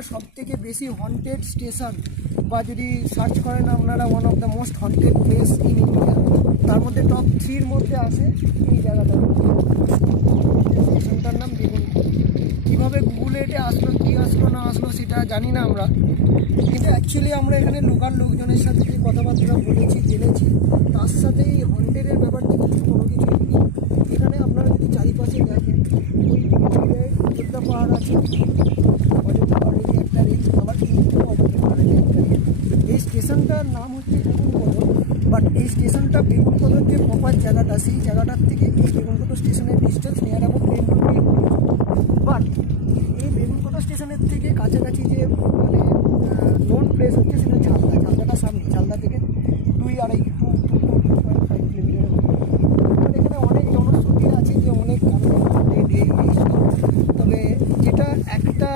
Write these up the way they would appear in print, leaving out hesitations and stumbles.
কলকাতার সবথেকে বেশি হন্টেড স্টেশন, বা যদি সার্চ করেন আপনারা one of the most haunted place in India, তার মধ্যে টপ 3-র মধ্যে আসে এই জায়গাটা। স্টেশনটার নাম বেগুনকোট। কীভাবে গুগলে এটা আসলো, কী আসলো না আসলো সেটা জানি না আমরা, কিন্তু অ্যাকচুয়ালি আমরা এখানে লোকাল লোকজনের সাথে যে কথাবার্তা বলেছি জেনেছি, তার সাথে এই হন্টেডের ব্যাপারটা কিন্তু কোনো কিছুই নেই। এখানে আপনারা যদি চারিপাশে দেখেন, ওই দিকে অযোধ্যা পাহাড় আছে, অযোধ্যা পাহাড়েরই একটা রেঞ্জ, আবার কিন্তু অযোধ্যা পাহাড়েরই একটা রেঞ্জ। এই স্টেশনটার নাম হচ্ছে বেগুনকোট, বাট এই স্টেশনটা বেগুনকোটের যে প্রপার জায়গাটা, সেই জায়গাটার থেকে এই বেগুনকোট স্টেশনের distance near about 10 to 12 kilometre. But এই বেগুনকোট স্টেশনের থেকে কাছাকাছি যে মানে নোন প্লেস হচ্ছে সেটা ঝালদা। ঝালদাটা সামনে, ঝালদা থেকে 2.5 কিলোমিটার। এবার এখানে অনেক জনশ্রুতি আছে যে অনেক তবে যেটা একটা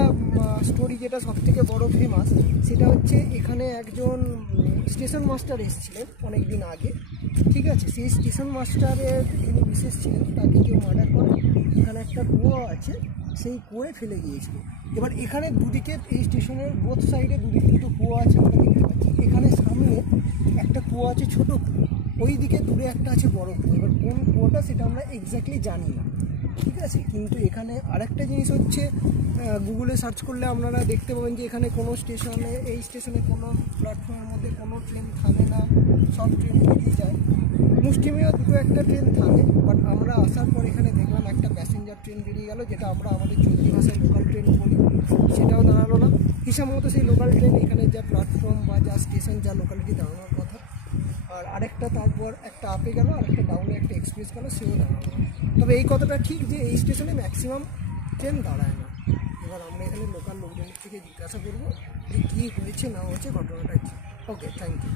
স্টোরি যেটা সবথেকে বড় ফেমাস, সেটা হচ্ছে এখানে একজন স্টেশন মাস্টার এসেছিলেন অনেক দিন আগে, ঠিক আছে। সেই স্টেশন মাস্টারের যিনি বিশেষ ছিলেন তাকে কেউ মার্ডার করে, এখানে একটা কুয়ো আছে, সেই কুয়োয় ফেলে গিয়েছিল। এবার এখানে দুদিকে এই স্টেশনের বোথ সাইডে দুদিকে দুটো কুয়ো আছে আমরা দেখতে পাচ্ছি। এখানে সামনে একটা কুয়ো আছে, ছোট কুয়ো, ওই দিকে দূরে একটা আছে বড় কুয়ো। এবার কোন কুয়োটা সেটা আমরা এক্স্যাক্টলি জানি না, ঠিক আছে। কিন্তু এখানে আরেকটা জিনিস হচ্ছে, গুগলে সার্চ করলে আপনারা দেখতে পাবেন যে এখানে কোনো স্টেশনে, এই স্টেশনে কোনো প্ল্যাটফর্মের মধ্যে কোনো ট্রেন থামে না, সব ট্রেন বেরিয়ে যায়। মুষ্টিমেয় দুটো একটা ট্রেন থামে, বাট আমরা আসার পর এখানে দেখলাম একটা প্যাসেঞ্জার ট্রেন বেরিয়ে গেল, যেটা আমরা আমাদের চলতি ভাষায় লোকাল ট্রেন বলি, সেটাও দাঁড়ালো না। হিসাব মতো সেই লোকাল ট্রেন এখানে যা প্ল্যাটফর্ম বা যা স্টেশন, যা লোকালিটি দাঁড়ানোর কথা, আর আরেকটা তারপর একটা আপে গেল, আর একটা ডাউনে একটা এক্সপ্রেস গেল, সেও দাঁড়ানো। তবে এই কথাটা ঠিক যে এই স্টেশনে ম্যাক্সিমাম ট্রেন দাঁড়ায় না। এবার আমরা এখানে লোকাল লোকজনের থেকে জিজ্ঞাসা করবো যে কী হয়েছে না হয়েছে, ঘটনাটা কী। ওকে, থ্যাংক ইউ।